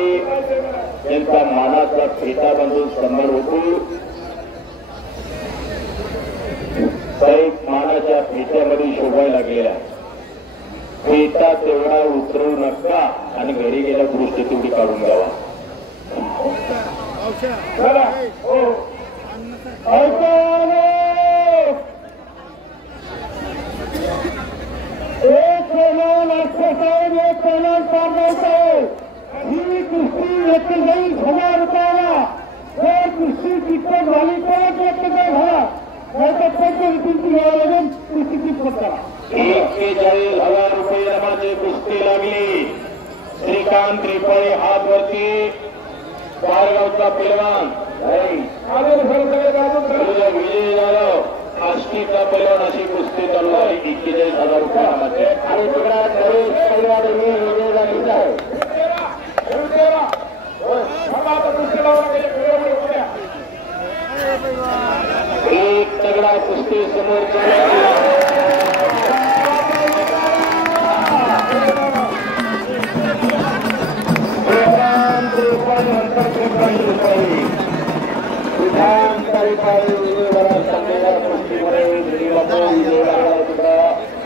आहे त्यांचा मानाचा फेटा बांधून सन्मान होतो। साहेब मानाच्या फेट्यामध्ये शोभायला लागलेला फेटा तेवढा उतरवू नका आणि घरी गेल्या दृष्टी तेवढी काढून घ्यावा। ही कुस्ती व्यक्त जाईल 1000 रुपयाला जर कुस्ती तिथं झाली तरच व्यक्त झाला नाही तर पंचवीस घ्यावं लागेल कुस्ती करा। 41,000 रुपये रमाची कुस्ती लागली। श्रीकांत त्रिपाठी हात वरती बारगावचा पैलवान विजय जाधव आष्टीचा पैलवान अशी कुस्ती चालू आहे। 41,000 रुपये रमाचे आणि तिकडे विजय झालेला आहे। एक तगडा कुस्ती समोर विधान